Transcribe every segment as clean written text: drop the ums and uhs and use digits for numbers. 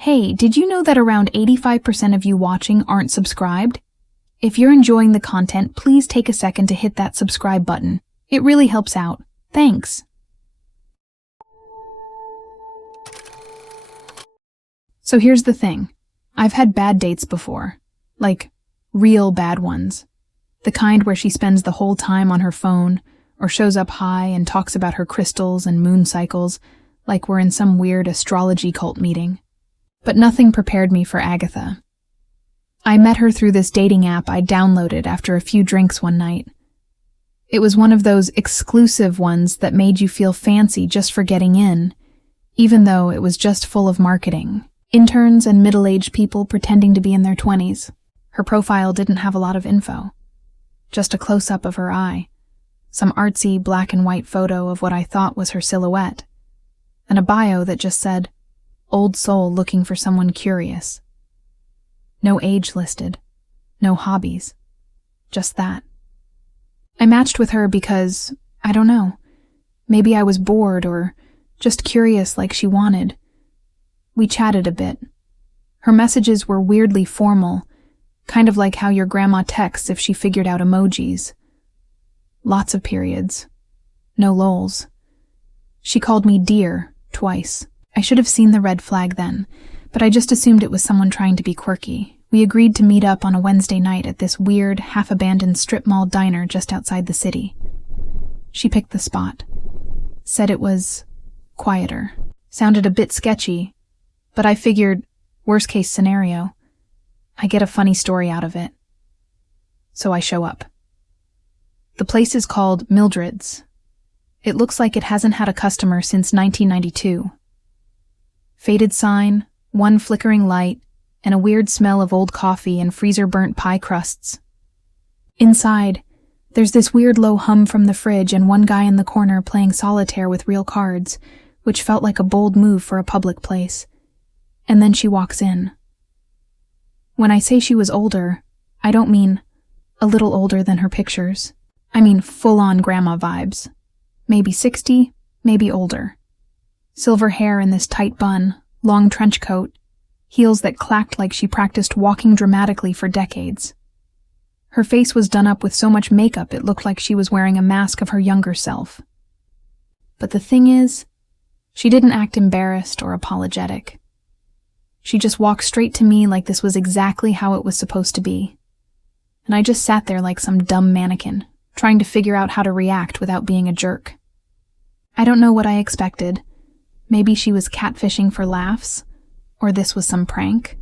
Hey, did you know that around 85% of you watching aren't subscribed? If you're enjoying the content, please take a second to hit that subscribe button. It really helps out. Thanks. So here's the thing. I've had bad dates before. Like, real bad ones. The kind where she spends the whole time on her phone, or shows up high and talks about her crystals and moon cycles, like we're in some weird astrology cult meeting. But nothing prepared me for Agatha. I met her through this dating app I downloaded after a few drinks one night. It was one of those exclusive ones that made you feel fancy just for getting in, even though it was just full of marketing. Interns and middle-aged people pretending to be in their 20s. Her profile didn't have a lot of info. Just a close-up of her eye, some artsy black and white photo of what I thought was her silhouette, and a bio that just said, "Old soul looking for someone curious." No age listed, no hobbies, just that. I matched with her because, I don't know, maybe I was bored or just curious like she wanted. We chatted a bit. Her messages were weirdly formal, kind of like how your grandma texts if she figured out emojis. Lots of periods. No lols. She called me dear twice. I should have seen the red flag then, but I just assumed it was someone trying to be quirky. We agreed to meet up on a Wednesday night at this weird, half-abandoned strip mall diner just outside the city. She picked the spot. Said it was quieter. Sounded a bit sketchy, but I figured, worst-case scenario, I get a funny story out of it. So I show up. The place is called Mildred's. It looks like it hasn't had a customer since 1992. Faded sign, one flickering light, and a weird smell of old coffee and freezer-burnt pie crusts. Inside, there's this weird low hum from the fridge and one guy in the corner playing solitaire with real cards, which felt like a bold move for a public place. And then she walks in. When I say she was older, I don't mean a little older than her pictures. I mean full-on grandma vibes. Maybe 60, maybe older. Silver hair in this tight bun, long trench coat, heels that clacked like she practiced walking dramatically for decades. Her face was done up with so much makeup it looked like she was wearing a mask of her younger self. But the thing is, she didn't act embarrassed or apologetic. She just walked straight to me like this was exactly how it was supposed to be. And I just sat there like some dumb mannequin, trying to figure out how to react without being a jerk. I don't know what I expected. Maybe she was catfishing for laughs, or this was some prank.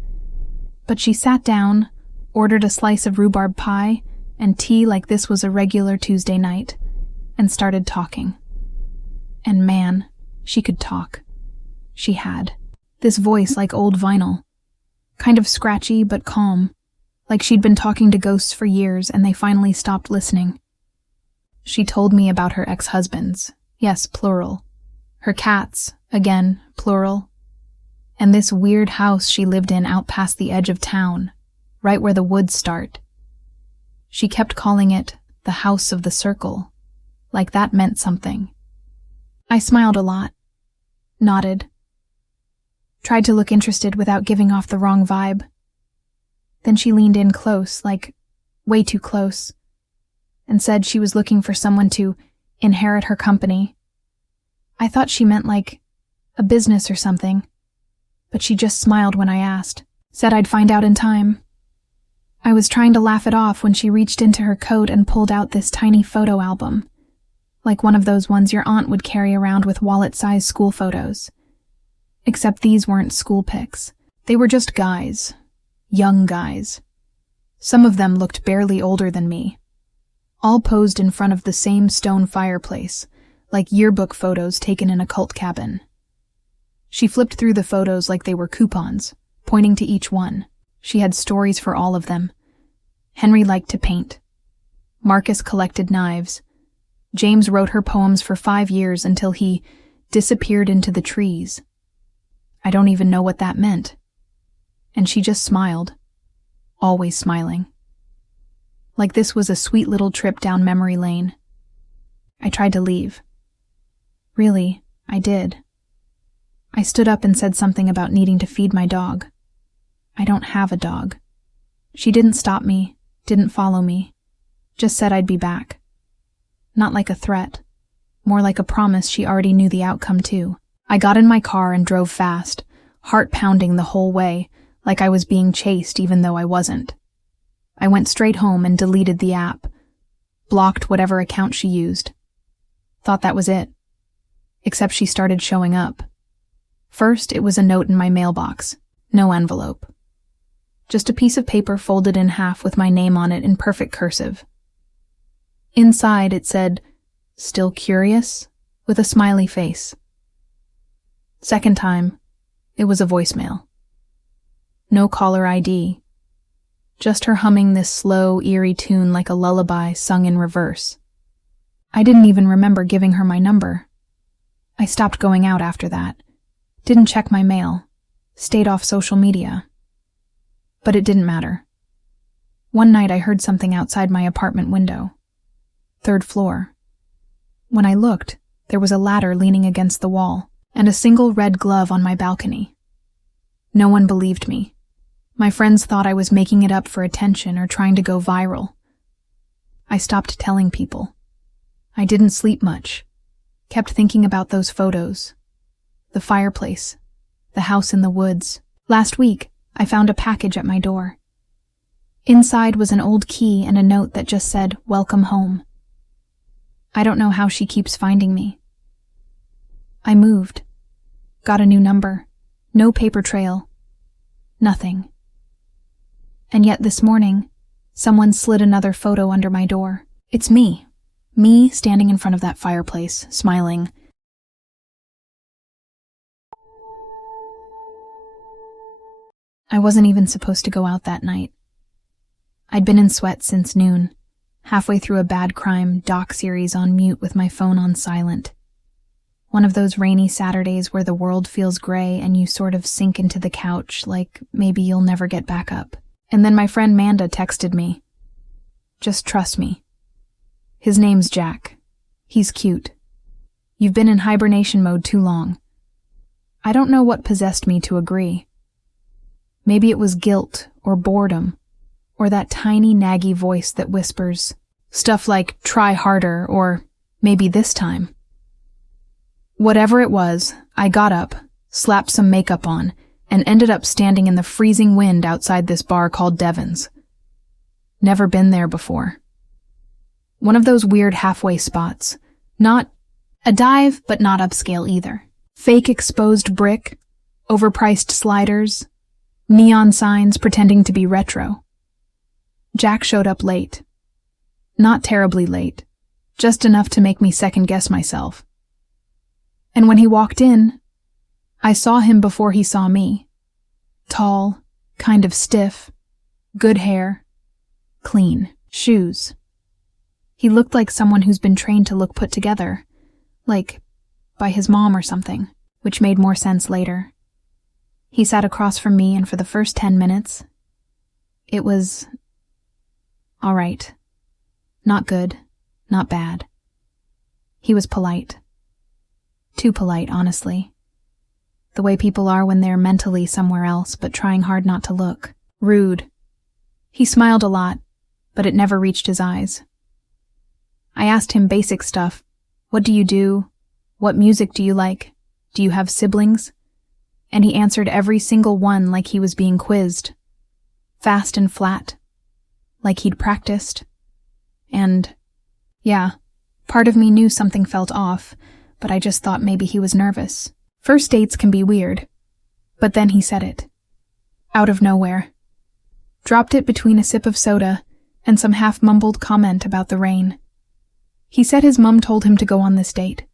But she sat down, ordered a slice of rhubarb pie and tea like this was a regular Tuesday night, and started talking. And man, she could talk. She had. This voice like old vinyl. Kind of scratchy but calm, like she'd been talking to ghosts for years and they finally stopped listening. She told me about her ex-husbands. Yes, plural. Her cats, again, plural. And this weird house she lived in out past the edge of town, right where the woods start. She kept calling it the House of the Circle, like that meant something. I smiled a lot, nodded, tried to look interested without giving off the wrong vibe. Then she leaned in close, like way too close, and said she was looking for someone to inherit her company. I thought she meant like a business or something, but she just smiled when I asked, said I'd find out in time. I was trying to laugh it off when she reached into her coat and pulled out this tiny photo album, like one of those ones your aunt would carry around with wallet-sized school photos. Except these weren't school pics. They were just guys. Young guys. Some of them looked barely older than me. All posed in front of the same stone fireplace, like yearbook photos taken in a cult cabin. She flipped through the photos like they were coupons, pointing to each one. She had stories for all of them. Henry liked to paint. Marcus collected knives. James wrote her poems for 5 years until he disappeared into the trees. I don't even know what that meant. And she just smiled. Always smiling. Like this was a sweet little trip down memory lane. I tried to leave. Really, I did. I stood up and said something about needing to feed my dog. I don't have a dog. She didn't stop me, didn't follow me, just said I'd be back. Not like a threat, more like a promise she already knew the outcome too. I got in my car and drove fast, heart pounding the whole way, like I was being chased even though I wasn't. I went straight home and deleted the app, blocked whatever account she used. Thought that was it. Except she started showing up. First, it was a note in my mailbox. No envelope. Just a piece of paper folded in half with my name on it in perfect cursive. Inside, it said, "Still curious?" with a smiley face. Second time, it was a voicemail. No caller ID. Just her humming this slow, eerie tune like a lullaby sung in reverse. I didn't even remember giving her my number. I stopped going out after that. Didn't check my mail. Stayed off social media. But it didn't matter. One night I heard something outside my apartment window. 3rd floor. When I looked, there was a ladder leaning against the wall, and a single red glove on my balcony. No one believed me. My friends thought I was making it up for attention or trying to go viral. I stopped telling people. I didn't sleep much. Kept thinking about those photos. The fireplace. The house in the woods. Last week, I found a package at my door. Inside was an old key and a note that just said, "Welcome home." I don't know how she keeps finding me. I moved. Got a new number. No paper trail. Nothing. And yet this morning, someone slid another photo under my door. It's me. Me standing in front of that fireplace, smiling. I wasn't even supposed to go out that night. I'd been in sweats since noon, halfway through a bad crime doc series on mute with my phone on silent. One of those rainy Saturdays where the world feels gray and you sort of sink into the couch like maybe you'll never get back up. And then my friend Manda texted me. "Just trust me. His name's Jack. He's cute. You've been in hibernation mode too long." I don't know what possessed me to agree. Maybe it was guilt or boredom, or that tiny naggy voice that whispers stuff like "try harder" or "maybe this time." Whatever it was, I got up, slapped some makeup on, and ended up standing in the freezing wind outside this bar called Devon's. Never been there before. One of those weird halfway spots. Not a dive, but not upscale either. Fake exposed brick, overpriced sliders, neon signs pretending to be retro. Jack showed up late. Not terribly late, just enough to make me second-guess myself. And when he walked in, I saw him before he saw me. Tall, kind of stiff, good hair, clean, shoes. He looked like someone who's been trained to look put together, like by his mom or something, which made more sense later. He sat across from me, and for the first 10 minutes, it was all right. Not good, not bad. He was polite. Too polite, honestly. The way people are when they're mentally somewhere else but trying hard not to look. Rude. He smiled a lot, but it never reached his eyes. I asked him basic stuff. What do you do? What music do you like? Do you have siblings? And he answered every single one like he was being quizzed. Fast and flat. Like he'd practiced. And, yeah, part of me knew something felt off, but I just thought maybe he was nervous. First dates can be weird. But then he said it. Out of nowhere. Dropped it between a sip of soda and some half-mumbled comment about the rain. He said his mum told him to go on this date.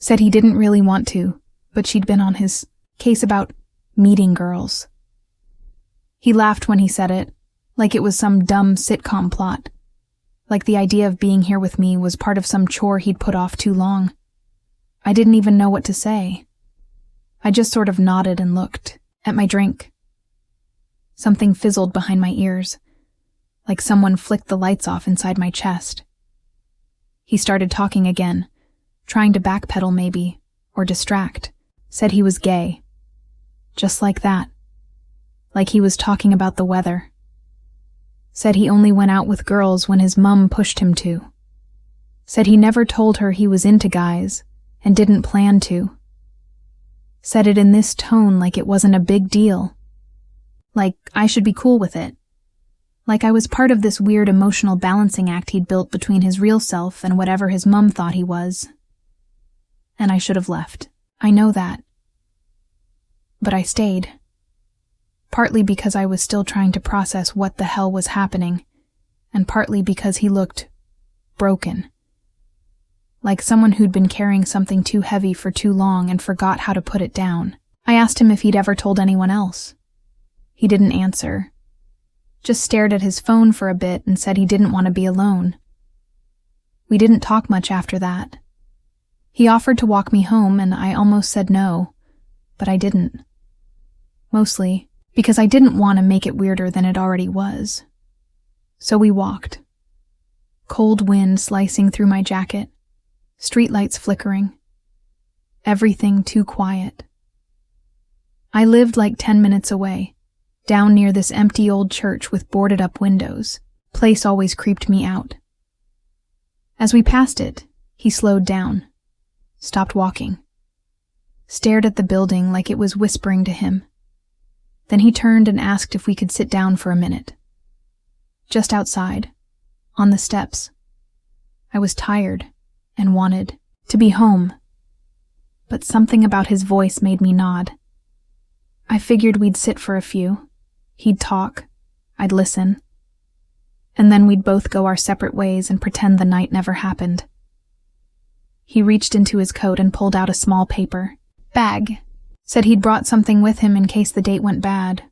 Said he didn't really want to, but she'd been on his case about meeting girls. He laughed when he said it, like it was some dumb sitcom plot. Like the idea of being here with me was part of some chore he'd put off too long. I didn't even know what to say. I just sort of nodded and looked at my drink. Something fizzled behind my ears, like someone flicked the lights off inside my chest. He started talking again, trying to backpedal maybe, or distract. Said he was gay. Just like that. Like he was talking about the weather. Said he only went out with girls when his mum pushed him to. Said he never told her he was into guys and didn't plan to. Said it in this tone like it wasn't a big deal. Like I should be cool with it. Like I was part of this weird emotional balancing act he'd built between his real self and whatever his mum thought he was. And I should have left. I know that. But I stayed. Partly because I was still trying to process what the hell was happening, and partly because he looked broken. Like someone who'd been carrying something too heavy for too long and forgot how to put it down. I asked him if he'd ever told anyone else. He didn't answer. Just stared at his phone for a bit and said he didn't want to be alone. We didn't talk much after that. He offered to walk me home and I almost said no, but I didn't. Mostly because I didn't want to make it weirder than it already was. So we walked. Cold wind slicing through my jacket, streetlights flickering. Everything too quiet. I lived like 10 minutes away, down near this empty old church with boarded-up windows. Place always creeped me out. As we passed it, he slowed down, stopped walking, stared at the building like it was whispering to him. Then he turned and asked if we could sit down for a minute. Just outside, on the steps. I was tired and wanted to be home, but something about his voice made me nod. I figured we'd sit for a few. He'd talk, I'd listen, and then we'd both go our separate ways and pretend the night never happened. He reached into his coat and pulled out a small paper bag. Said he'd brought something with him in case the date went bad.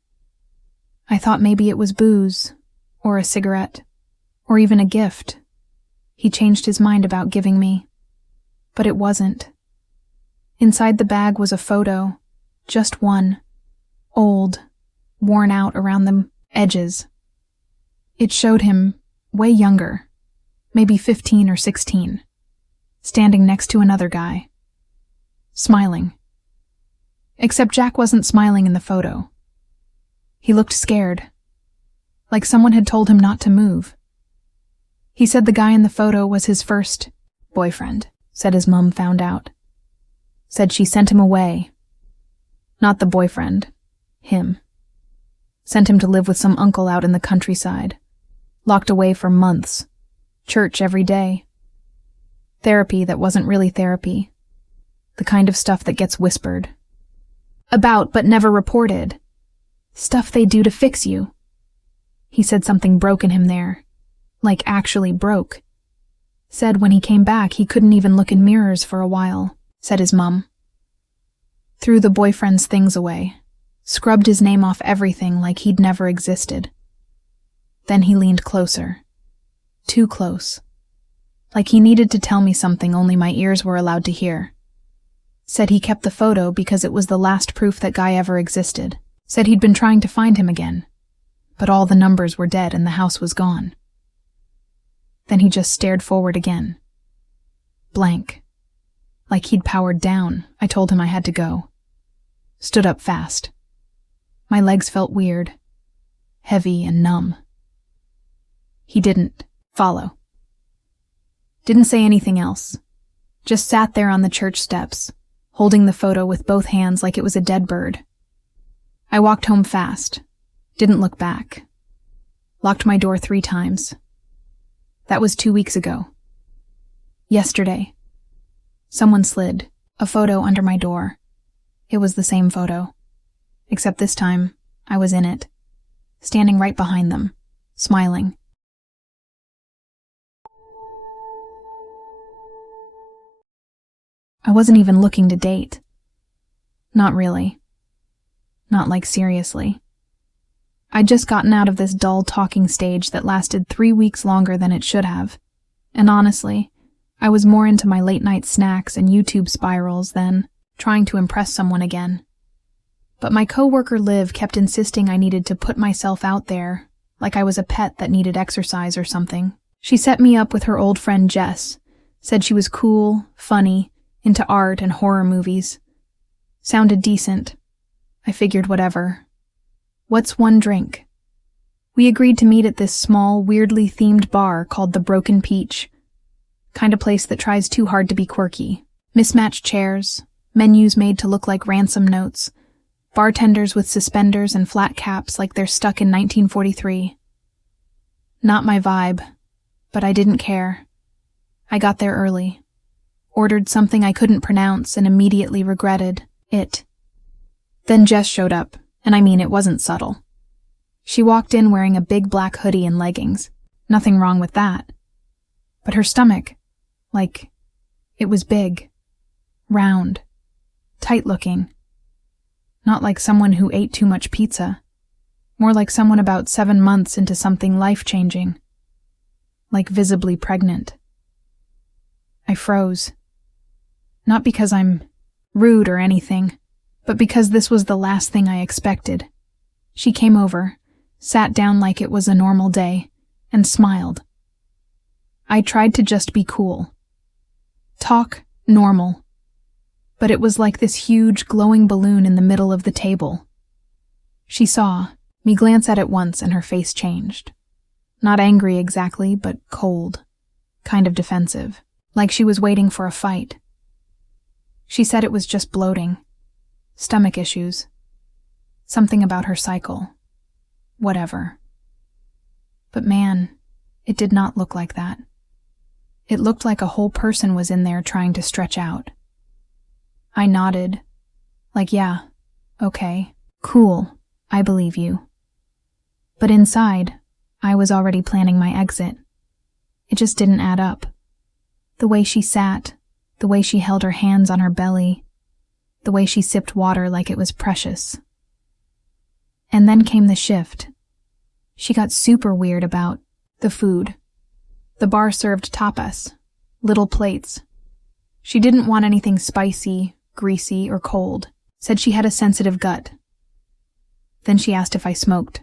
I thought maybe it was booze, or a cigarette, or even a gift. He changed his mind about giving me, but it wasn't. Inside the bag was a photo, just one, old, worn out around the edges. It showed him, way younger, maybe 15 or 16, standing next to another guy, smiling. Except Jack wasn't smiling in the photo. He looked scared, like someone had told him not to move. He said the guy in the photo was his first boyfriend, said his mum found out. Said she sent him away. Not the boyfriend, him. Sent him to live with some uncle out in the countryside. Locked away for months. Church every day. Therapy that wasn't really therapy. The kind of stuff that gets whispered about but never reported. Stuff they do to fix you. He said something broke in him there. Like actually broke. Said when he came back he couldn't even look in mirrors for a while, said his mum. Threw the boyfriend's things away. Scrubbed his name off everything like he'd never existed. Then he leaned closer. Too close. Like he needed to tell me something only my ears were allowed to hear. Said he kept the photo because it was the last proof that guy ever existed. Said he'd been trying to find him again, but all the numbers were dead and the house was gone. Then he just stared forward again. Blank. Like he'd powered down. I told him I had to go. Stood up fast. My legs felt weird, heavy and numb. He didn't follow. Didn't say anything else. Just sat there on the church steps, holding the photo with both hands like it was a dead bird. I walked home fast. Didn't look back. Locked my door 3 times. That was 2 weeks ago. Yesterday. Someone slid a photo under my door. It was the same photo. Except this time, I was in it. Standing right behind them, smiling. I wasn't even looking to date. Not really. Not like seriously. I'd just gotten out of this dull talking stage that lasted 3 weeks longer than it should have. And honestly, I was more into my late-night snacks and YouTube spirals than trying to impress someone again. But my coworker Liv kept insisting I needed to put myself out there, like I was a pet that needed exercise or something. She set me up with her old friend Jess, said she was cool, funny, into art and horror movies. Sounded decent. I figured whatever. What's one drink? We agreed to meet at this small, weirdly themed bar called the Broken Peach. Kind of place that tries too hard to be quirky. Mismatched chairs, menus made to look like ransom notes, bartenders with suspenders and flat caps like they're stuck in 1943. Not my vibe, but I didn't care. I got there early, ordered something I couldn't pronounce and immediately regretted it. Then Jess showed up, and I mean it wasn't subtle. She walked in wearing a big black hoodie and leggings. Nothing wrong with that. But her stomach, it was big, round, tight-looking. Not like someone who ate too much pizza. More like someone about 7 months into something life-changing. Like visibly pregnant. I froze. Not because I'm rude or anything, but because this was the last thing I expected. She came over, sat down like it was a normal day, and smiled. I tried to just be cool. Talk normal. But it was like this huge, glowing balloon in the middle of the table. She saw me glance at it once and her face changed. Not angry exactly, but cold. Kind of defensive. Like she was waiting for a fight. She said it was just bloating. Stomach issues. Something about her cycle. Whatever. But man, it did not look like that. It looked like a whole person was in there trying to stretch out. I nodded. Yeah, okay, cool, I believe you. But inside, I was already planning my exit. It just didn't add up. The way she sat, the way she held her hands on her belly, the way she sipped water like it was precious. And then came the shift. She got super weird about the food. The bar served tapas, little plates. She didn't want anything spicy, greasy, or cold. Said she had a sensitive gut. Then she asked if I smoked.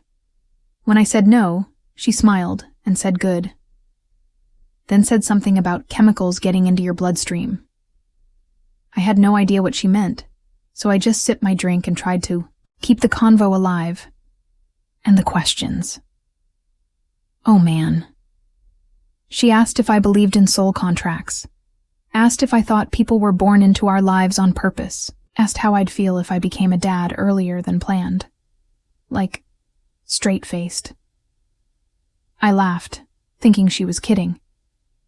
When I said no, she smiled and said good. Then said something about chemicals getting into your bloodstream. I had no idea what she meant, so I just sipped my drink and tried to keep the convo alive. And the questions. Oh man. She asked if I believed in soul contracts. Asked if I thought people were born into our lives on purpose. Asked how I'd feel if I became a dad earlier than planned. Straight-faced. I laughed, thinking she was kidding.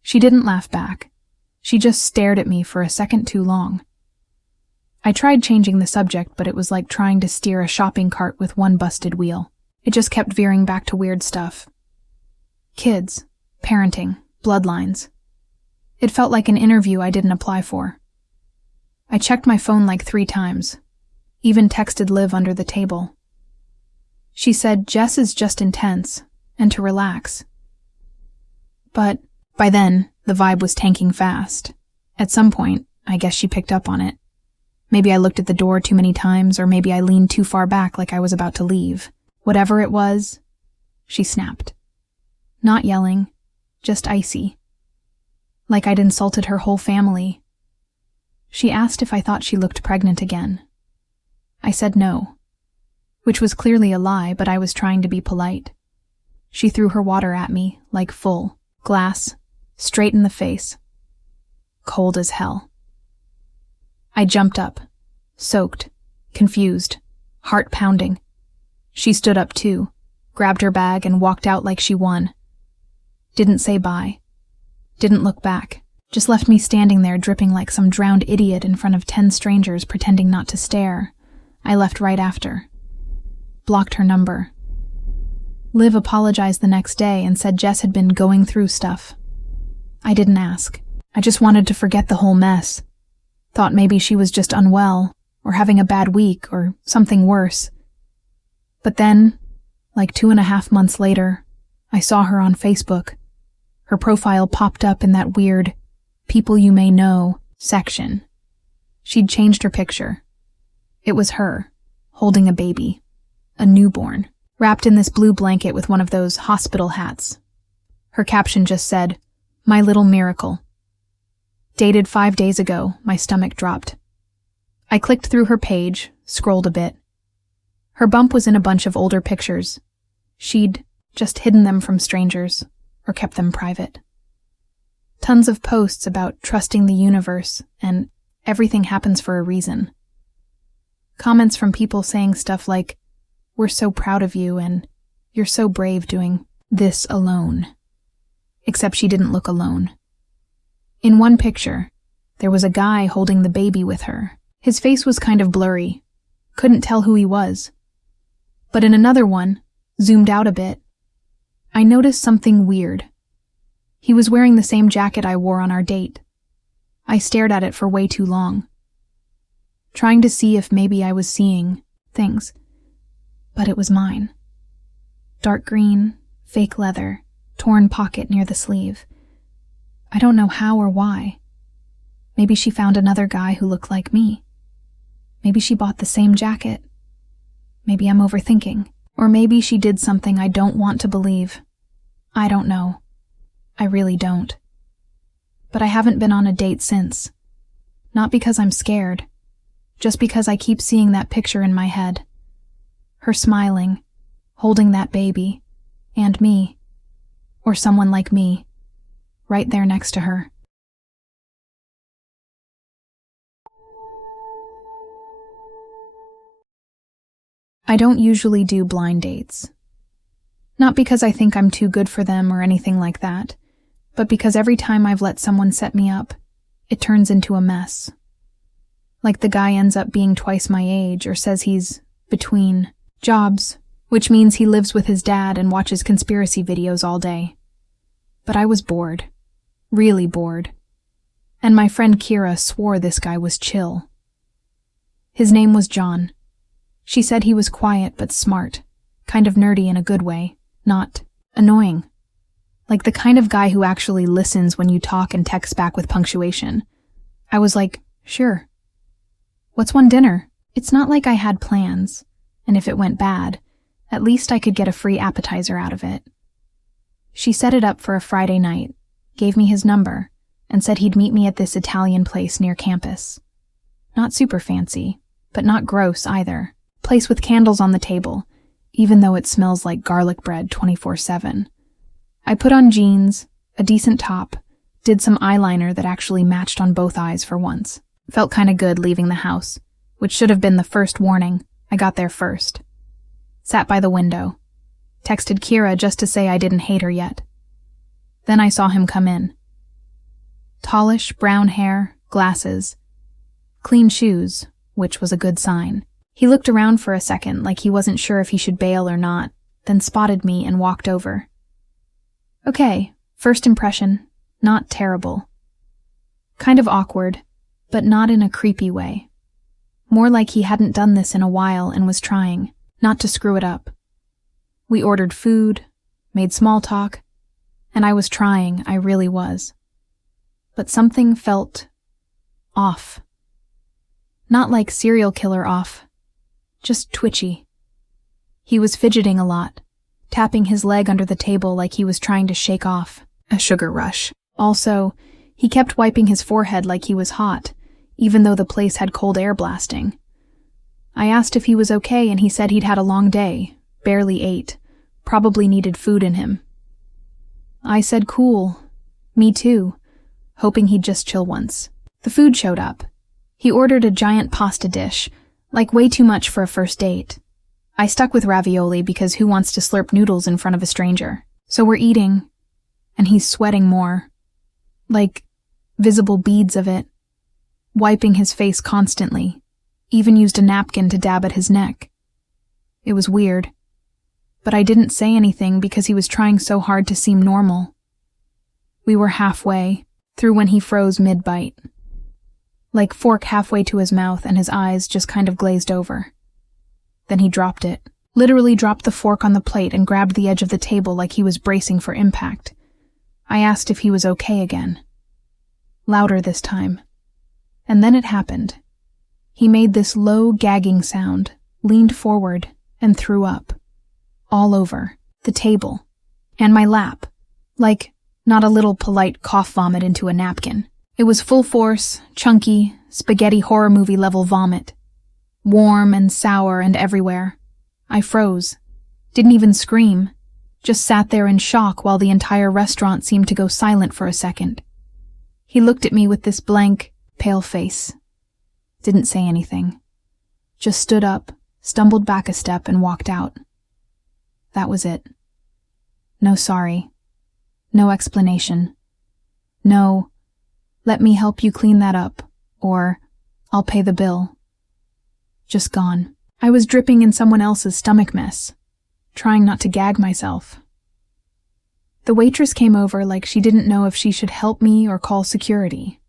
She didn't laugh back. She just stared at me for a second too long. I tried changing the subject, but it was like trying to steer a shopping cart with one busted wheel. It just kept veering back to weird stuff. Kids, parenting, bloodlines. It felt like an interview I didn't apply for. I checked my phone 3 times, even texted Liv under the table. She said Jess is just intense, and to relax. But by then, the vibe was tanking fast. At some point, I guess she picked up on it. Maybe I looked at the door too many times, or maybe I leaned too far back like I was about to leave. Whatever it was, she snapped. Not yelling, just icy. Like I'd insulted her whole family. She asked if I thought she looked pregnant again. I said no, which was clearly a lie, but I was trying to be polite. She threw her water at me, full, glass, straight in the face. Cold as hell. I jumped up, soaked, confused, heart pounding. She stood up too, grabbed her bag and walked out like she won. Didn't say bye. Didn't look back. Just left me standing there dripping like some drowned idiot in front of 10 strangers pretending not to stare. I left right after. Blocked her number. Liv apologized the next day and said Jess had been going through stuff. I didn't ask. I just wanted to forget the whole mess. Thought maybe she was just unwell, or having a bad week, or something worse. But then, 2.5 months later, I saw her on Facebook. Her profile popped up in that weird people you may know section. She'd changed her picture. It was her, holding a baby, a newborn, wrapped in this blue blanket with one of those hospital hats. Her caption just said, "My little miracle." Dated 5 days ago, my stomach dropped. I clicked through her page, scrolled a bit. Her bump was in a bunch of older pictures. She'd just hidden them from strangers, or kept them private. Tons of posts about trusting the universe and everything happens for a reason. Comments from people saying stuff like, "We're so proud of you," and "You're so brave doing this alone." Except she didn't look alone. In one picture, there was a guy holding the baby with her. His face was kind of blurry. Couldn't tell who he was. But in another one, zoomed out a bit, I noticed something weird. He was wearing the same jacket I wore on our date. I stared at it for way too long, trying to see if maybe I was seeing things. But it was mine. Dark green, fake leather, torn pocket near the sleeve. I don't know how or why. Maybe she found another guy who looked like me. Maybe she bought the same jacket. Maybe I'm overthinking. Or maybe she did something I don't want to believe. I don't know. I really don't. But I haven't been on a date since. Not because I'm scared. Just because I keep seeing that picture in my head. Her smiling, holding that baby, and me, or someone like me, right there next to her. I don't usually do blind dates. Not because I think I'm too good for them or anything like that, but because every time I've let someone set me up, it turns into a mess. Like the guy ends up being twice my age or says he's between jobs, which means he lives with his dad and watches conspiracy videos all day. But I was bored. Really bored. And my friend Kira swore this guy was chill. His name was John. She said he was quiet but smart, kind of nerdy in a good way, not annoying. Like the kind of guy who actually listens when you talk and texts back with punctuation. I was like, sure. What's one dinner? It's not like I had plans, and if it went bad, at least I could get a free appetizer out of it. She set it up for a Friday night, gave me his number, and said he'd meet me at this Italian place near campus. Not super fancy, but not gross either. Place with candles on the table, even though it smells like garlic bread 24/7. I put on jeans, a decent top, did some eyeliner that actually matched on both eyes for once. Felt kinda good leaving the house, which should have been the first warning. I got there first. Sat by the window. Texted Kira just to say I didn't hate her yet. Then I saw him come in. Tallish, brown hair, glasses. Clean shoes, which was a good sign. He looked around for a second like he wasn't sure if he should bail or not, then spotted me and walked over. Okay, first impression, not terrible. Kind of awkward, but not in a creepy way. More like he hadn't done this in a while and was trying, not to screw it up. We ordered food, made small talk, and I was trying, I really was. But something felt off. Not like serial killer off, just twitchy. He was fidgeting a lot, tapping his leg under the table like he was trying to shake off a sugar rush. Also, he kept wiping his forehead like he was hot, even though the place had cold air blasting. I asked if he was okay and he said he'd had a long day, barely ate, probably needed food in him. I said cool, me too, hoping he'd just chill once. The food showed up. He ordered a giant pasta dish, like way too much for a first date. I stuck with ravioli because who wants to slurp noodles in front of a stranger? So we're eating, and he's sweating more. Like, visible beads of it. Wiping his face constantly. Even used a napkin to dab at his neck. It was weird. But I didn't say anything because he was trying so hard to seem normal. We were halfway, through when he froze mid-bite. Like fork halfway to his mouth and his eyes just kind of glazed over. Then he dropped it. Literally dropped the fork on the plate and grabbed the edge of the table like he was bracing for impact. I asked if he was okay again. Louder this time. And then it happened. He made this low gagging sound, leaned forward, and threw up. All over. The table. And my lap. Like, not a little polite cough vomit into a napkin. It was full force, chunky, spaghetti horror movie level vomit. Warm and sour and everywhere. I froze. Didn't even scream. Just sat there in shock while the entire restaurant seemed to go silent for a second. He looked at me with this blank, pale face. Didn't say anything. Just stood up, stumbled back a step, and walked out. That was it. No sorry. No explanation. No, let me help you clean that up, or I'll pay the bill. Just gone. I was dripping in someone else's stomach mess, trying not to gag myself. The waitress came over like she didn't know if she should help me or call security.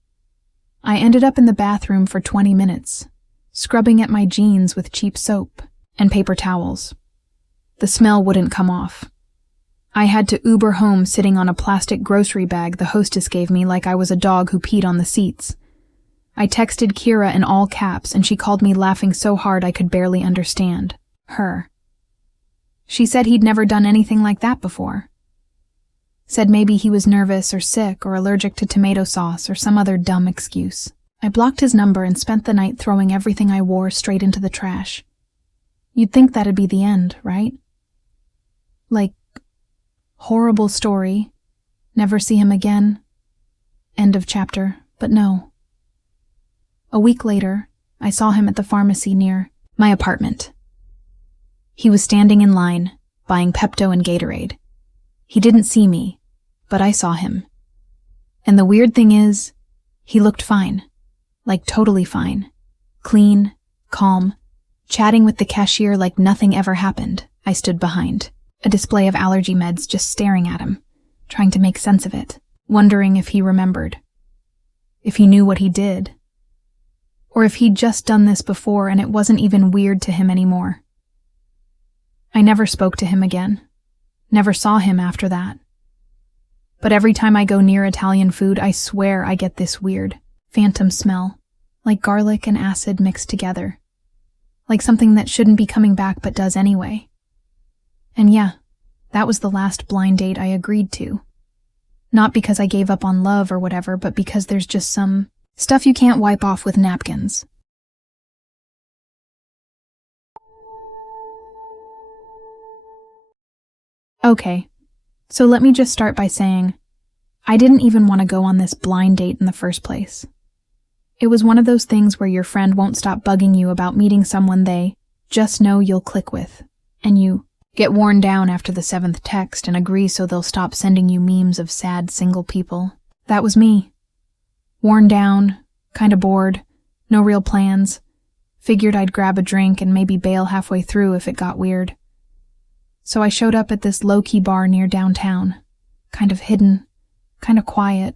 I ended up in the bathroom for 20 minutes, scrubbing at my jeans with cheap soap and paper towels. The smell wouldn't come off. I had to Uber home sitting on a plastic grocery bag the hostess gave me like I was a dog who peed on the seats. I texted Kira in all caps and she called me laughing so hard I could barely understand. Her. She said he'd never done anything like that before. Said maybe he was nervous or sick or allergic to tomato sauce or some other dumb excuse. I blocked his number and spent the night throwing everything I wore straight into the trash. You'd think that'd be the end, right? Like, horrible story, never see him again, end of chapter, but no. A week later, I saw him at the pharmacy near my apartment. He was standing in line, buying Pepto and Gatorade. He didn't see me, but I saw him. And the weird thing is, he looked fine, like totally fine, clean, calm, chatting with the cashier like nothing ever happened. I stood behind a display of allergy meds, just staring at him, trying to make sense of it, wondering if he remembered, if he knew what he did, or if he'd just done this before and it wasn't even weird to him anymore. I never spoke to him again, never saw him after that. But every time I go near Italian food, I swear I get this weird, phantom smell, like garlic and acid mixed together, like something that shouldn't be coming back but does anyway. And yeah, that was the last blind date I agreed to. Not because I gave up on love or whatever, but because there's just some stuff you can't wipe off with napkins. Okay, so let me just start by saying, I didn't even want to go on this blind date in the first place. It was one of those things where your friend won't stop bugging you about meeting someone they just know you'll click with, and you get worn down after the 7th text and agree so they'll stop sending you memes of sad single people. That was me. Worn down, kinda bored, no real plans. Figured I'd grab a drink and maybe bail halfway through if it got weird. So I showed up at this low-key bar near downtown. Kind of hidden, kinda quiet,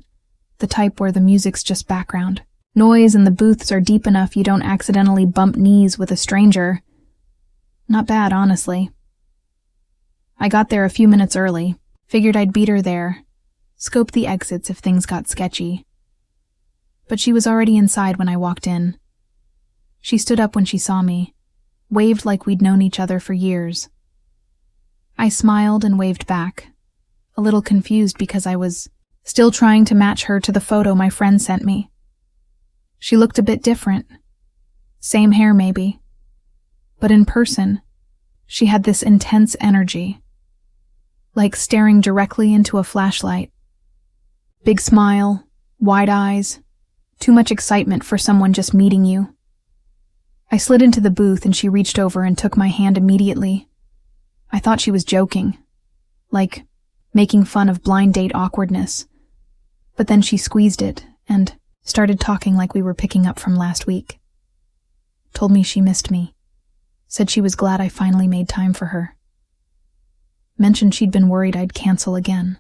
the type where the music's just background. Noise and the booths are deep enough you don't accidentally bump knees with a stranger. Not bad, honestly. I got there a few minutes early, figured I'd beat her there, scope the exits if things got sketchy. But she was already inside when I walked in. She stood up when she saw me, waved like we'd known each other for years. I smiled and waved back, a little confused because I was still trying to match her to the photo my friend sent me. She looked a bit different. Same hair maybe. But in person, she had this intense energy, like staring directly into a flashlight. Big smile, wide eyes, too much excitement for someone just meeting you. I slid into the booth and she reached over and took my hand immediately. I thought she was joking, like making fun of blind date awkwardness. But then she squeezed it and started talking like we were picking up from last week. Told me she missed me. Said she was glad I finally made time for her. Mentioned she'd been worried I'd cancel again.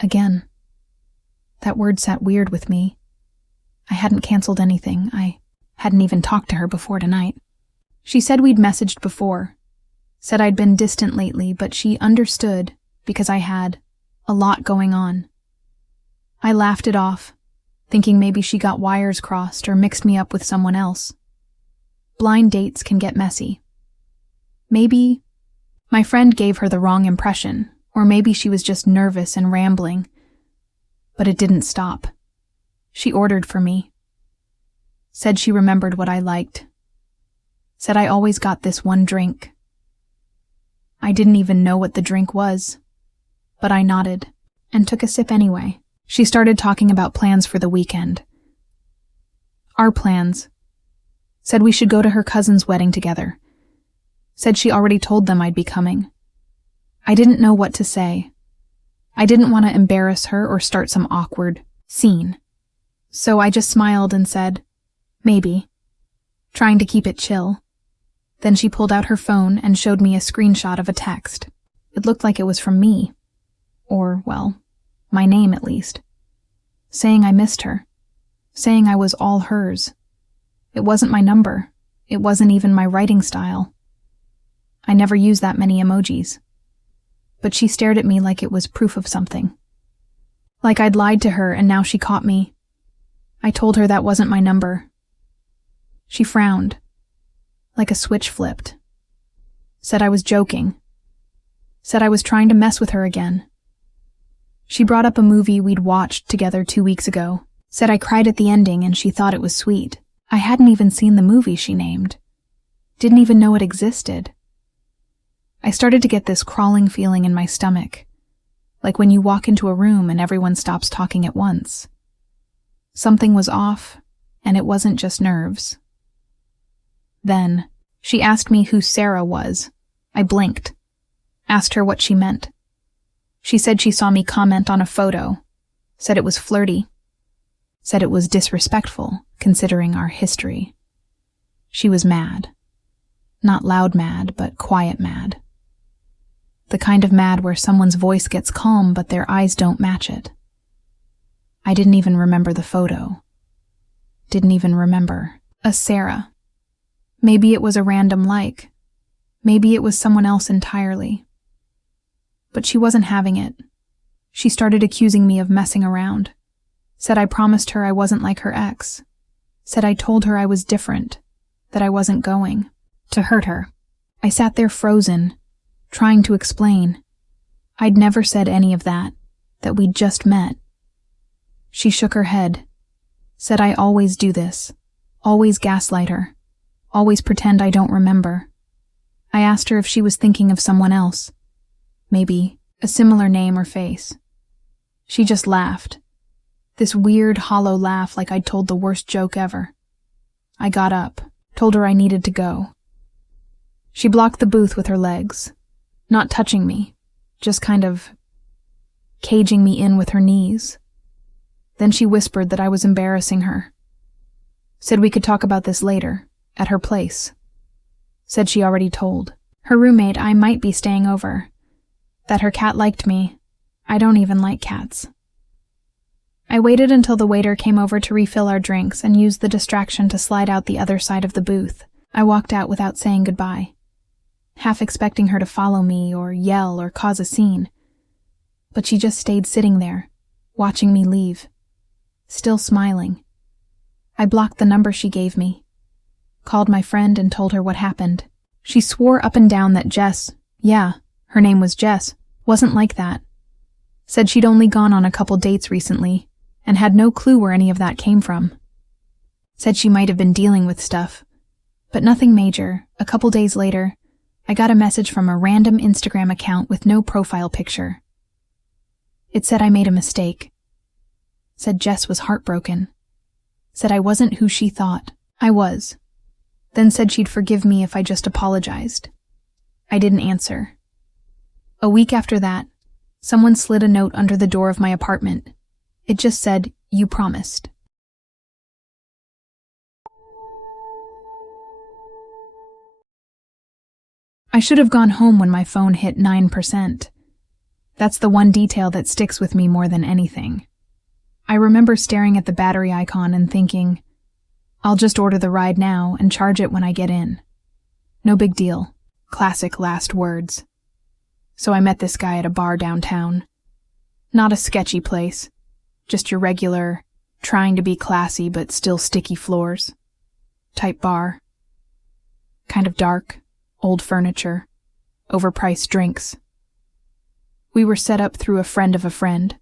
Again. That word sat weird with me. I hadn't canceled anything. I hadn't even talked to her before tonight. She said we'd messaged before. Said I'd been distant lately, but she understood because I had a lot going on. I laughed it off, thinking maybe she got wires crossed or mixed me up with someone else. Blind dates can get messy. Maybe my friend gave her the wrong impression, or maybe she was just nervous and rambling. But it didn't stop. She ordered for me. Said she remembered what I liked. Said I always got this one drink. I didn't even know what the drink was, but I nodded and took a sip anyway. She started talking about plans for the weekend. Our plans. Said we should go to her cousin's wedding together. Said she already told them I'd be coming. I didn't know what to say. I didn't want to embarrass her or start some awkward scene. So I just smiled and said, maybe, trying to keep it chill. Then she pulled out her phone and showed me a screenshot of a text. It looked like it was from me. Or, well, my name at least. Saying I missed her. Saying I was all hers. It wasn't my number. It wasn't even my writing style. I never use that many emojis. But she stared at me like it was proof of something. Like I'd lied to her and now she caught me. I told her that wasn't my number. She frowned. Like a switch flipped. Said I was joking. Said I was trying to mess with her again. She brought up a movie we'd watched together 2 weeks ago. Said I cried at the ending and she thought it was sweet. I hadn't even seen the movie she named. Didn't even know it existed. I started to get this crawling feeling in my stomach, like when you walk into a room and everyone stops talking at once. Something was off, and it wasn't just nerves. Then, she asked me who Sarah was. I blinked. Asked her what she meant. She said she saw me comment on a photo. Said it was flirty. Said it was disrespectful, considering our history. She was mad. Not loud mad, but quiet mad. The kind of mad where someone's voice gets calm but their eyes don't match it. I didn't even remember the photo. Didn't even remember a Sarah. Maybe it was a random like. Maybe it was someone else entirely. But she wasn't having it. She started accusing me of messing around. Said I promised her I wasn't like her ex. Said I told her I was different, that I wasn't going to hurt her. I sat there frozen, trying to explain. I'd never said any of that we'd just met. She shook her head. Said I always do this, always gaslight her, always pretend I don't remember. I asked her if she was thinking of someone else, maybe a similar name or face. She just laughed. This weird, hollow laugh like I'd told the worst joke ever. I got up, told her I needed to go. She blocked the booth with her legs, not touching me, just kind of caging me in with her knees. Then she whispered that I was embarrassing her. Said we could talk about this later, at her place. Said she already told her roommate I might be staying over, that her cat liked me. I don't even like cats. I waited until the waiter came over to refill our drinks and used the distraction to slide out the other side of the booth. I walked out without saying goodbye, half expecting her to follow me or yell or cause a scene. But she just stayed sitting there, watching me leave, still smiling. I blocked the number she gave me, called my friend and told her what happened. She swore up and down that Jess, yeah, her name was Jess, wasn't like that. Said she'd only gone on a couple dates recently and had no clue where any of that came from. Said she might have been dealing with stuff, but nothing major. A couple days later, I got a message from a random Instagram account with no profile picture. It said I made a mistake. Said Jess was heartbroken. Said I wasn't who she thought I was. Then said she'd forgive me if I just apologized. I didn't answer. A week after that, someone slid a note under the door of my apartment. It just said, "You promised." I should have gone home when my phone hit 9%. That's the one detail that sticks with me more than anything. I remember staring at the battery icon and thinking, I'll just order the ride now and charge it when I get in. No big deal. Classic last words. So I met this guy at a bar downtown. Not a sketchy place. Just your regular, trying to be classy but still sticky floors type bar. Kind of dark, old furniture, overpriced drinks. We were set up through a friend of a friend.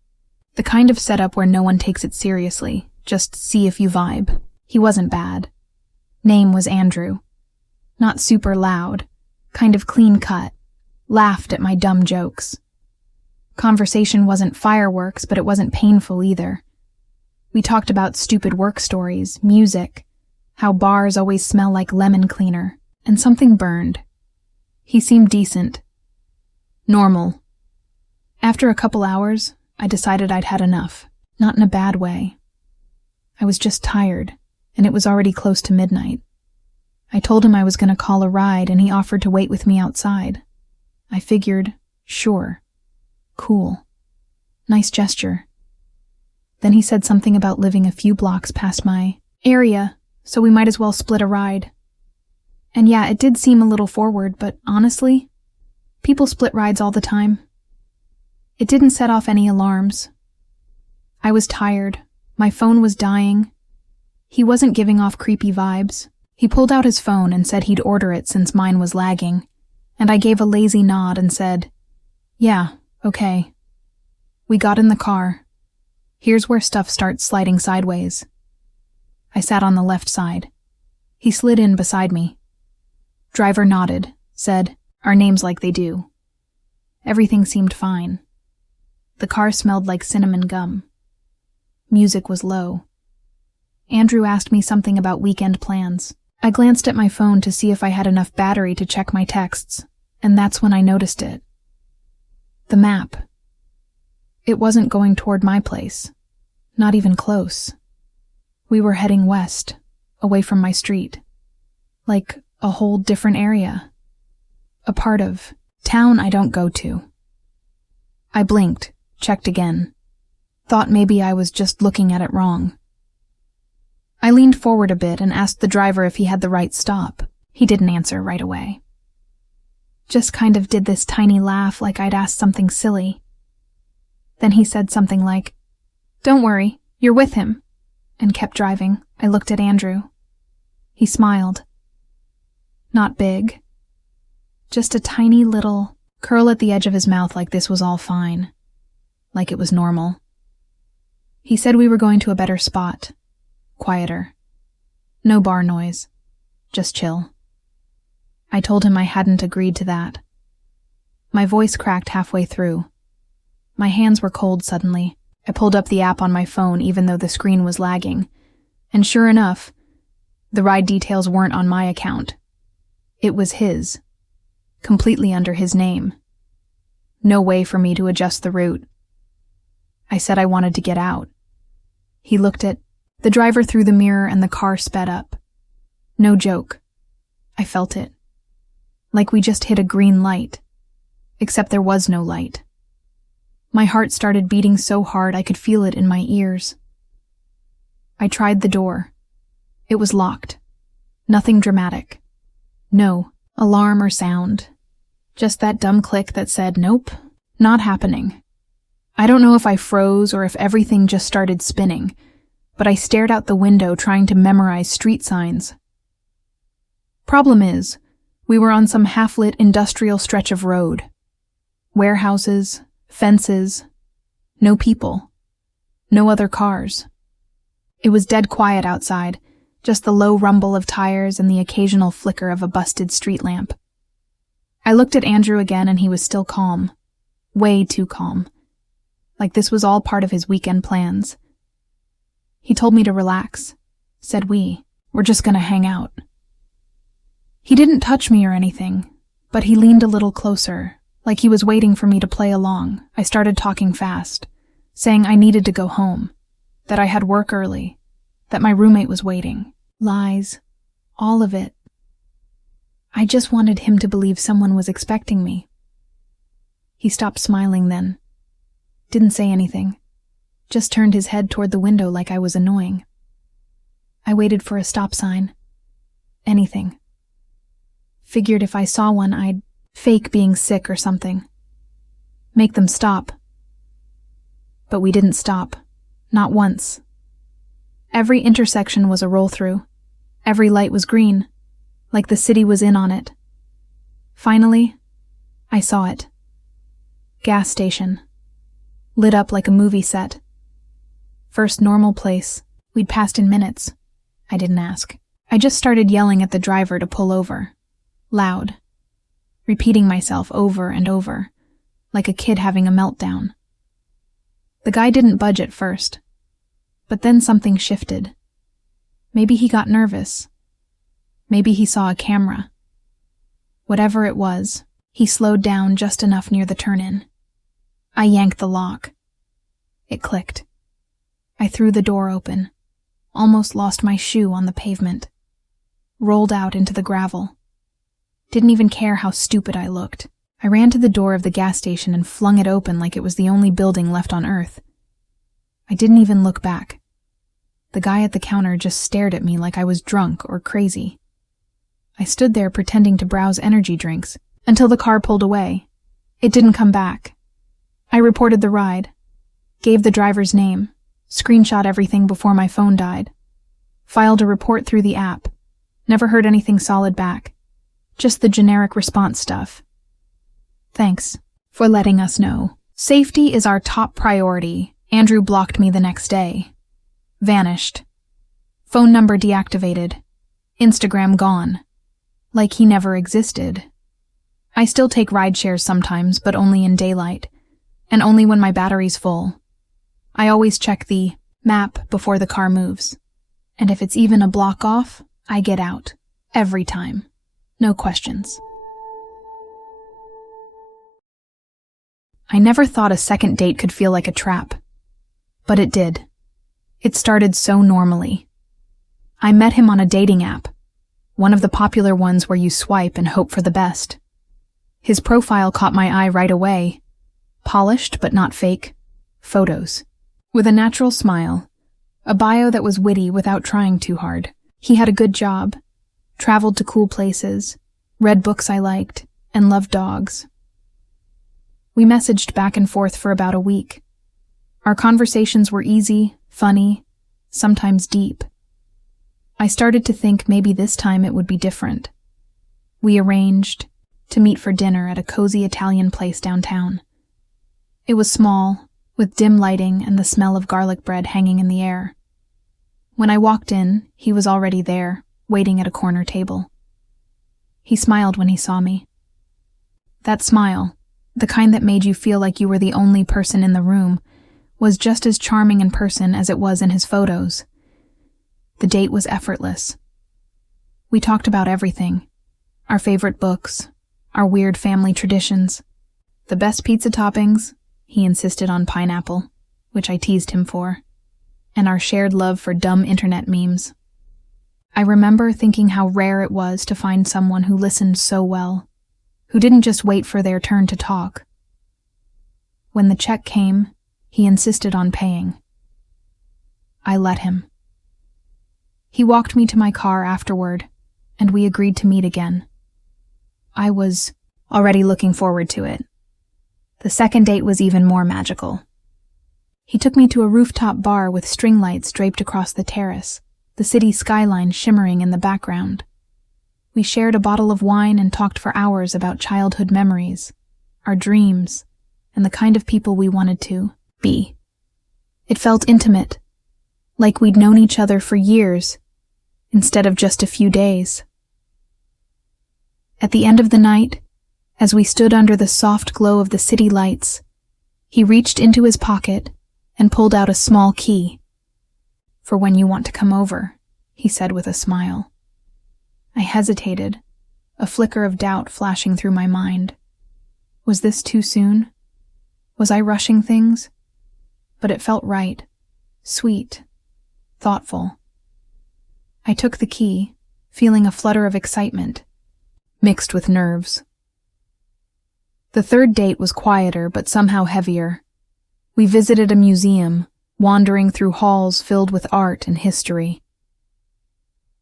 The kind of setup where no one takes it seriously, just see if you vibe. He wasn't bad. Name was Andrew. Not super loud, kind of clean cut, laughed at my dumb jokes. Conversation wasn't fireworks, but it wasn't painful either. We talked about stupid work stories, music, how bars always smell like lemon cleaner, and something burned. He seemed decent. Normal. After a couple hours, I decided I'd had enough, not in a bad way. I was just tired, and it was already close to midnight. I told him I was going to call a ride, and he offered to wait with me outside. I figured, sure. Cool. Nice gesture. Then he said something about living a few blocks past my area, so we might as well split a ride. And yeah, it did seem a little forward, but honestly, people split rides all the time. It didn't set off any alarms. I was tired. My phone was dying. He wasn't giving off creepy vibes. He pulled out his phone and said he'd order it since mine was lagging, and I gave a lazy nod and said, "Yeah, okay." We got in the car. Here's where stuff starts sliding sideways. I sat on the left side. He slid in beside me. Driver nodded, said, "Our names like they do." Everything seemed fine. The car smelled like cinnamon gum. Music was low. Andrew asked me something about weekend plans. I glanced at my phone to see if I had enough battery to check my texts, and that's when I noticed it. The map. It wasn't going toward my place. Not even close. We were heading west, away from my street. Like a whole different area. A part of town I don't go to. I blinked, checked again. Thought maybe I was just looking at it wrong. I leaned forward a bit and asked the driver if he had the right stop. He didn't answer right away. Just kind of did this tiny laugh like I'd asked something silly. Then he said something like, "Don't worry, you're with him," and kept driving. I looked at Andrew. He smiled. Not big. Just a tiny little curl at the edge of his mouth like this was all fine. Like it was normal. He said we were going to a better spot. Quieter. No bar noise. Just chill. I told him I hadn't agreed to that. My voice cracked halfway through. My hands were cold suddenly. I pulled up the app on my phone even though the screen was lagging. And sure enough, the ride details weren't on my account. It was his. Completely under his name. No way for me to adjust the route. I said I wanted to get out. He looked at the driver through the mirror and the car sped up. No joke. I felt it. Like we just hit a green light. Except there was no light. My heart started beating so hard I could feel it in my ears. I tried the door. It was locked. Nothing dramatic. No alarm or sound. Just that dumb click that said, "Nope, not happening." I don't know if I froze or if everything just started spinning, but I stared out the window trying to memorize street signs. Problem is, we were on some half-lit industrial stretch of road. Warehouses, fences, no people, no other cars. It was dead quiet outside, just the low rumble of tires and the occasional flicker of a busted street lamp. I looked at Andrew again and he was still calm. Way too calm. Like this was all part of his weekend plans. He told me to relax. Said we're just gonna hang out. He didn't touch me or anything, but he leaned a little closer, like he was waiting for me to play along. I started talking fast, saying I needed to go home, that I had work early, that my roommate was waiting. Lies. All of it. I just wanted him to believe someone was expecting me. He stopped smiling then. Didn't say anything. Just turned his head toward the window like I was annoying. I waited for a stop sign. Anything. Figured if I saw one, I'd fake being sick or something. Make them stop. But we didn't stop. Not once. Every intersection was a roll-through. Every light was green, like the city was in on it. Finally, I saw it. Gas station. Lit up like a movie set. First normal place we'd passed in minutes, I didn't ask. I just started yelling at the driver to pull over. Loud. Repeating myself over and over, like a kid having a meltdown. The guy didn't budge at first, but then something shifted. Maybe he got nervous. Maybe he saw a camera. Whatever it was, he slowed down just enough near the turn-in. I yanked the lock. It clicked. I threw the door open, almost lost my shoe on the pavement, rolled out into the gravel. Didn't even care how stupid I looked. I ran to the door of the gas station and flung it open like it was the only building left on Earth. I didn't even look back. The guy at the counter just stared at me like I was drunk or crazy. I stood there pretending to browse energy drinks until the car pulled away. It didn't come back. I reported the ride, gave the driver's name, screenshot everything before my phone died, filed a report through the app, never heard anything solid back, just the generic response stuff. Thanks for letting us know. Safety is our top priority. Andrew blocked me the next day. Vanished. Phone number deactivated. Instagram gone. Like he never existed. I still take ride shares sometimes, but only in daylight, and only when my battery's full. I always check the map before the car moves, and if it's even a block off, I get out. Every time. No questions. I never thought a second date could feel like a trap, but it did. It started so normally. I met him on a dating app, one of the popular ones where you swipe and hope for the best. His profile caught my eye right away. Polished but not fake. Photos. With a natural smile. A bio that was witty without trying too hard. He had a good job. Traveled to cool places. Read books I liked. And loved dogs. We messaged back and forth for about a week. Our conversations were easy, funny, sometimes deep. I started to think maybe this time it would be different. We arranged to meet for dinner at a cozy Italian place downtown. It was small, with dim lighting and the smell of garlic bread hanging in the air. When I walked in, he was already there, waiting at a corner table. He smiled when he saw me. That smile, the kind that made you feel like you were the only person in the room, was just as charming in person as it was in his photos. The date was effortless. We talked about everything. Our favorite books, our weird family traditions, the best pizza toppings, he insisted on pineapple, which I teased him for, and our shared love for dumb internet memes. I remember thinking how rare it was to find someone who listened so well, who didn't just wait for their turn to talk. When the check came, he insisted on paying. I let him. He walked me to my car afterward, and we agreed to meet again. I was already looking forward to it. The second date was even more magical. He took me to a rooftop bar with string lights draped across the terrace, the city skyline shimmering in the background. We shared a bottle of wine and talked for hours about childhood memories, our dreams, and the kind of people we wanted to be. It felt intimate, like we'd known each other for years, instead of just a few days. At the end of the night, as we stood under the soft glow of the city lights, he reached into his pocket and pulled out a small key. "For when you want to come over," he said with a smile. I hesitated, a flicker of doubt flashing through my mind. Was this too soon? Was I rushing things? But it felt right, sweet, thoughtful. I took the key, feeling a flutter of excitement, mixed with nerves. The third date was quieter but somehow heavier. We visited a museum, wandering through halls filled with art and history.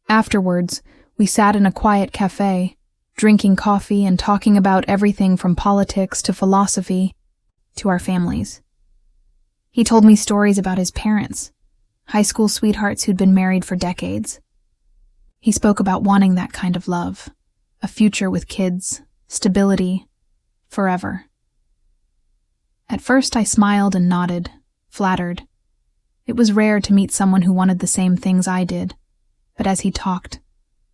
Afterwards, we sat in a quiet cafe, drinking coffee and talking about everything from politics to philosophy to our families. He told me stories about his parents, high school sweethearts who'd been married for decades. He spoke about wanting that kind of love, a future with kids, stability, forever. At first I smiled and nodded, flattered. It was rare to meet someone who wanted the same things I did, But as he talked,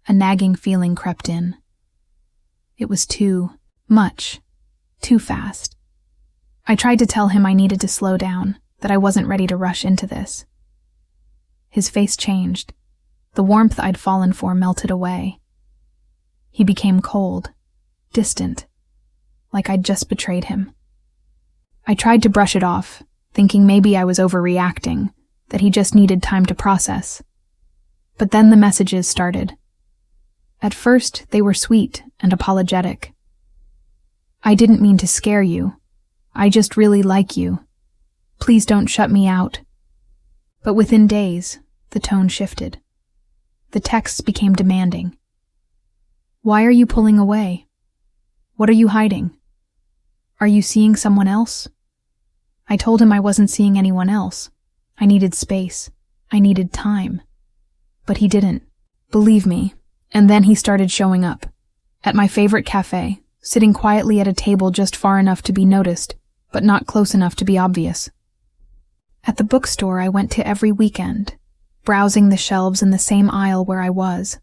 a nagging feeling crept in. It was too much, too fast. I tried to tell him I needed to slow down, that I wasn't ready to rush into this. His face changed. The warmth I'd fallen for melted away. He became cold, distant, like I'd just betrayed him. I tried to brush it off, thinking maybe I was overreacting, that he just needed time to process. But then the messages started. At first, they were sweet and apologetic. I didn't mean to scare you. I just really like you. Please don't shut me out. But within days, the tone shifted. The texts became demanding. Why are you pulling away? What are you hiding? Are you seeing someone else? I told him I wasn't seeing anyone else. I needed space. I needed time. But he didn't. Believe me. And then he started showing up. At my favorite cafe, sitting quietly at a table just far enough to be noticed, but not close enough to be obvious. At the bookstore I went to every weekend, browsing the shelves in the same aisle where I was.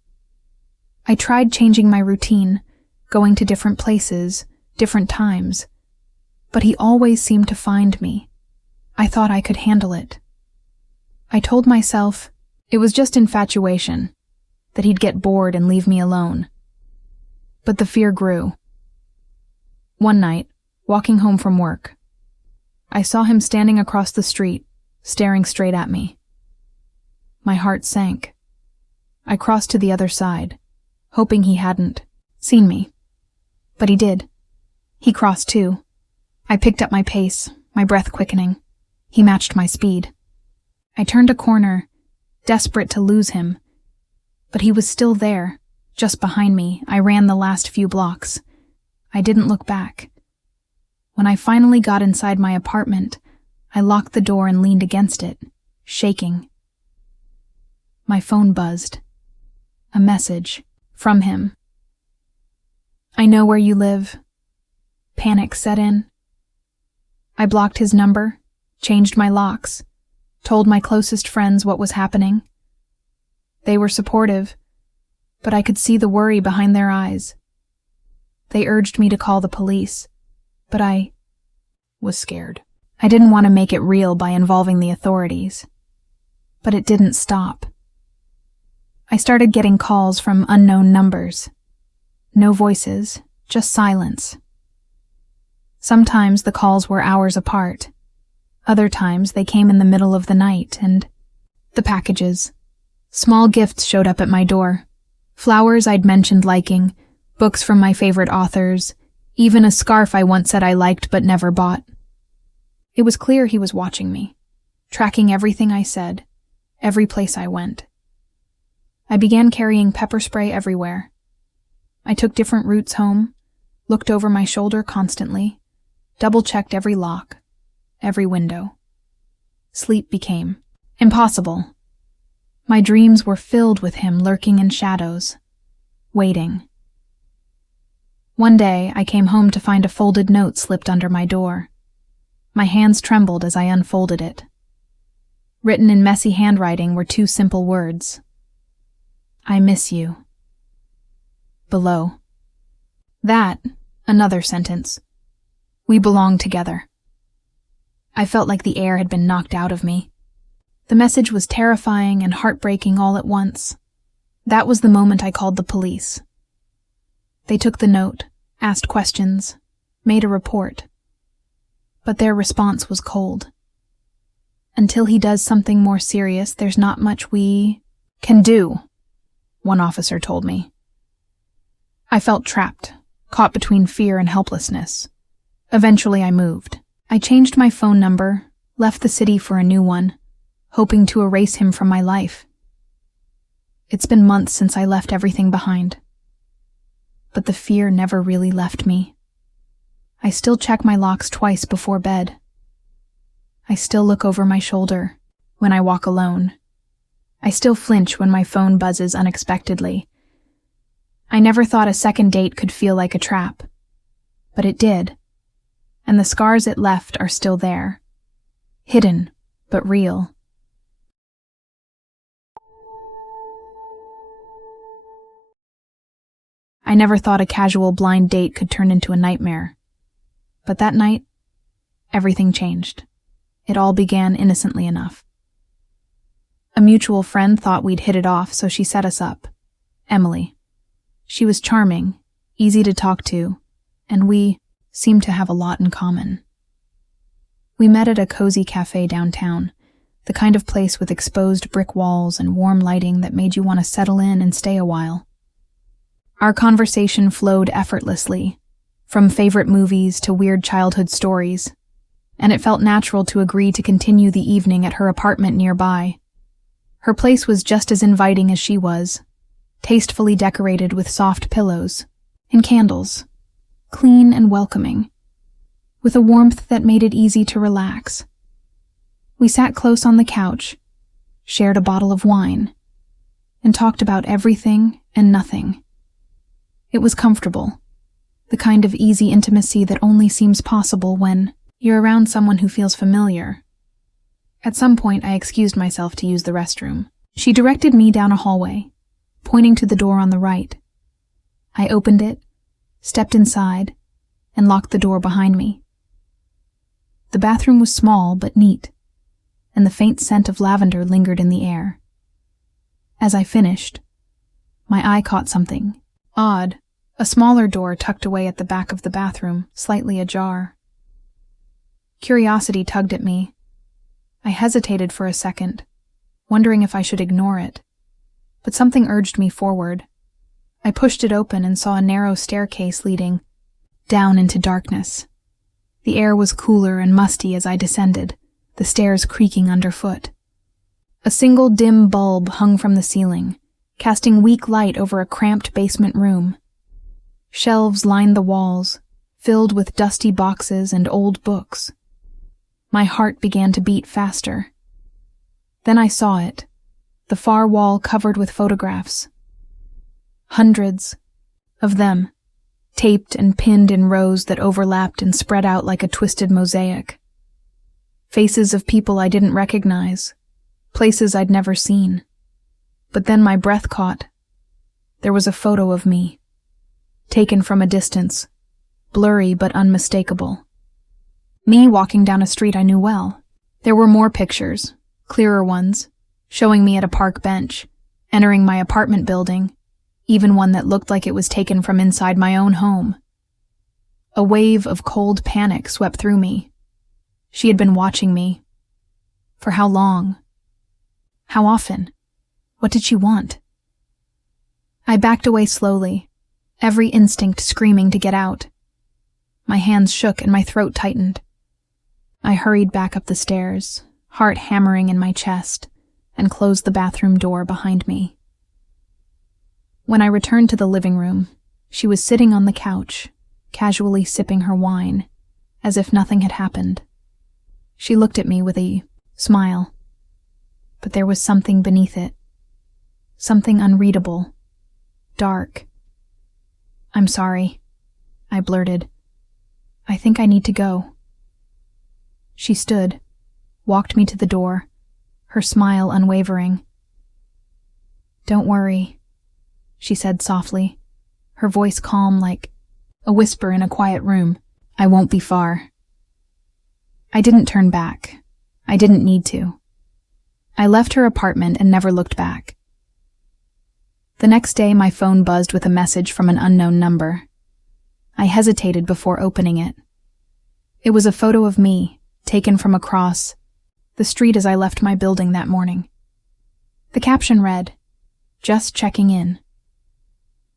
I tried changing my routine, going to different places, different times, but he always seemed to find me. I thought I could handle it. I told myself it was just infatuation, that he'd get bored and leave me alone. But the fear grew. One night, walking home from work, I saw him standing across the street, staring straight at me. My heart sank. I crossed to the other side, hoping he hadn't seen me. But he did. He crossed too. I picked up my pace, my breath quickening. He matched my speed. I turned a corner, desperate to lose him. But he was still there, just behind me. I ran the last few blocks. I didn't look back. When I finally got inside my apartment, I locked the door and leaned against it, shaking. My phone buzzed. A message from him. I know where you live. Panic set in. I blocked his number, changed my locks, told my closest friends what was happening. They were supportive, but I could see the worry behind their eyes. They urged me to call the police, but I was scared. I didn't want to make it real by involving the authorities. But it didn't stop. I started getting calls from unknown numbers. No voices, just silence. Sometimes the calls were hours apart. Other times they came in the middle of the night, and the packages. Small gifts showed up at my door. Flowers I'd mentioned liking, books from my favorite authors, even a scarf I once said I liked but never bought. It was clear he was watching me, tracking everything I said, every place I went. I began carrying pepper spray everywhere. I took different routes home, looked over my shoulder constantly, double-checked every lock, every window. Sleep became impossible. My dreams were filled with him lurking in shadows, waiting. One day, I came home to find a folded note slipped under my door. My hands trembled as I unfolded it. Written in messy handwriting were two simple words. I miss you. Below. That, another sentence. We belong together. I felt like the air had been knocked out of me. The message was terrifying and heartbreaking all at once. That was the moment I called the police. They took the note, asked questions, made a report. But their response was cold. Until he does something more serious, there's not much we can do, one officer told me. I felt trapped, caught between fear and helplessness. Eventually I moved. I changed my phone number, left the city for a new one, hoping to erase him from my life. It's been months since I left everything behind. But the fear never really left me. I still check my locks twice before bed. I still look over my shoulder when I walk alone. I still flinch when my phone buzzes unexpectedly. I never thought a second date could feel like a trap. But it did. And the scars it left are still there. Hidden, but real. I never thought a casual blind date could turn into a nightmare. But that night, everything changed. It all began innocently enough. A mutual friend thought we'd hit it off, so she set us up. Emily. She was charming, easy to talk to, and we seemed to have a lot in common. We met at a cozy cafe downtown, the kind of place with exposed brick walls and warm lighting that made you want to settle in and stay a while. Our conversation flowed effortlessly, from favorite movies to weird childhood stories, and it felt natural to agree to continue the evening at her apartment nearby. Her place was just as inviting as she was, tastefully decorated with soft pillows and candles, clean and welcoming, with a warmth that made it easy to relax. We sat close on the couch, shared a bottle of wine, and talked about everything and nothing. It was comfortable, the kind of easy intimacy that only seems possible when you're around someone who feels familiar. At some point, I excused myself to use the restroom. She directed me down a hallway, pointing to the door on the right. I opened it, stepped inside, and locked the door behind me. The bathroom was small but neat, and the faint scent of lavender lingered in the air. As I finished, my eye caught something odd, a smaller door tucked away at the back of the bathroom, slightly ajar. Curiosity tugged at me. I hesitated for a second, wondering if I should ignore it, but something urged me forward. I pushed it open and saw a narrow staircase leading down into darkness. The air was cooler and musty as I descended, the stairs creaking underfoot. A single dim bulb hung from the ceiling, casting weak light over a cramped basement room. Shelves lined the walls, filled with dusty boxes and old books. My heart began to beat faster. Then I saw it, the far wall covered with photographs. Hundreds of them, taped and pinned in rows that overlapped and spread out like a twisted mosaic. Faces of people I didn't recognize, places I'd never seen. But then my breath caught. There was a photo of me, taken from a distance, blurry but unmistakable. Me walking down a street I knew well. There were more pictures, clearer ones, showing me at a park bench, entering my apartment building, even one that looked like it was taken from inside my own home. A wave of cold panic swept through me. She had been watching me. For how long? How often? What did she want? I backed away slowly, every instinct screaming to get out. My hands shook and my throat tightened. I hurried back up the stairs, heart hammering in my chest, and closed the bathroom door behind me. When I returned to the living room, she was sitting on the couch, casually sipping her wine, as if nothing had happened. She looked at me with a smile, but there was something beneath it. Something unreadable, dark. "I'm sorry," I blurted. "I think I need to go." She stood, walked me to the door, her smile unwavering. "Don't worry," she said softly, her voice calm like a whisper in a quiet room. "I won't be far." I didn't turn back. I didn't need to. I left her apartment and never looked back. The next day, my phone buzzed with a message from an unknown number. I hesitated before opening it. It was a photo of me, taken from across the street as I left my building that morning. The caption read, "Just checking in."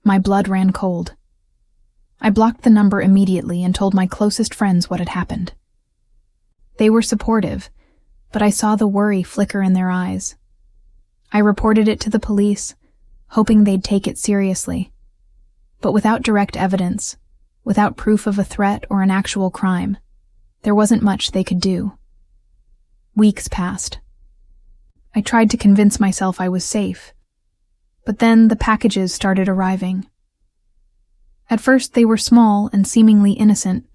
My blood ran cold. I blocked the number immediately and told my closest friends what had happened. They were supportive, but I saw the worry flicker in their eyes. I reported it to the police, hoping they'd take it seriously. But without direct evidence, without proof of a threat or an actual crime, there wasn't much they could do. Weeks passed. I tried to convince myself I was safe, but then the packages started arriving. At first they were small and seemingly innocent.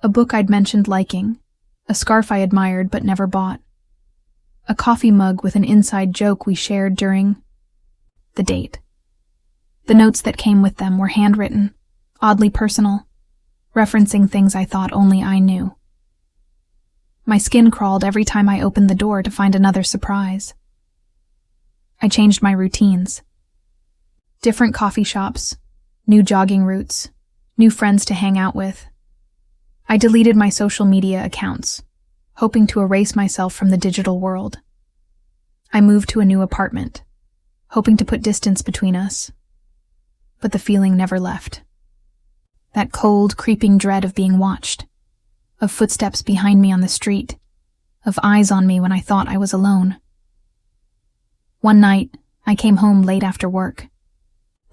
A book I'd mentioned liking, a scarf I admired but never bought, a coffee mug with an inside joke we shared during the date. The notes that came with them were handwritten, oddly personal, referencing things I thought only I knew. My skin crawled every time I opened the door to find another surprise. I changed my routines. Different coffee shops, new jogging routes, new friends to hang out with. I deleted my social media accounts, hoping to erase myself from the digital world. I moved to a new apartment, hoping to put distance between us. But the feeling never left. That cold, creeping dread of being watched, of footsteps behind me on the street, of eyes on me when I thought I was alone. One night, I came home late after work.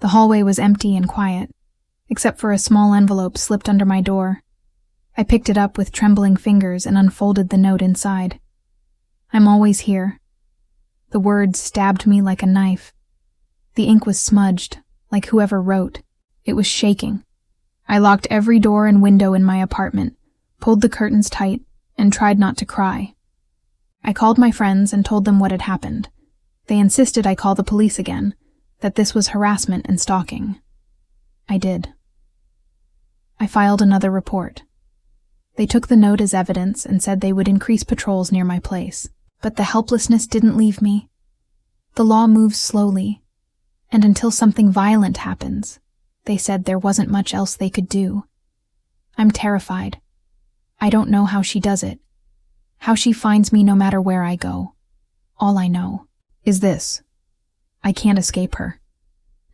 The hallway was empty and quiet, except for a small envelope slipped under my door. I picked it up with trembling fingers and unfolded the note inside. I'm always here. The words stabbed me like a knife. The ink was smudged, like whoever wrote. It was shaking. I locked every door and window in my apartment, pulled the curtains tight, and tried not to cry. I called my friends and told them what had happened. They insisted I call the police again, that this was harassment and stalking. I did. I filed another report. They took the note as evidence and said they would increase patrols near my place. But the helplessness didn't leave me. The law moves slowly, and until something violent happens, they said there wasn't much else they could do. I'm terrified. I don't know how she does it, how she finds me no matter where I go. All I know is this: I can't escape her,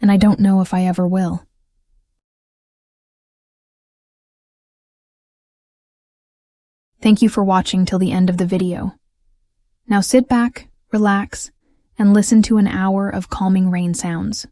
and I don't know if I ever will. Thank you for watching till the end of the video. Now sit back, relax, and listen to an hour of calming rain sounds.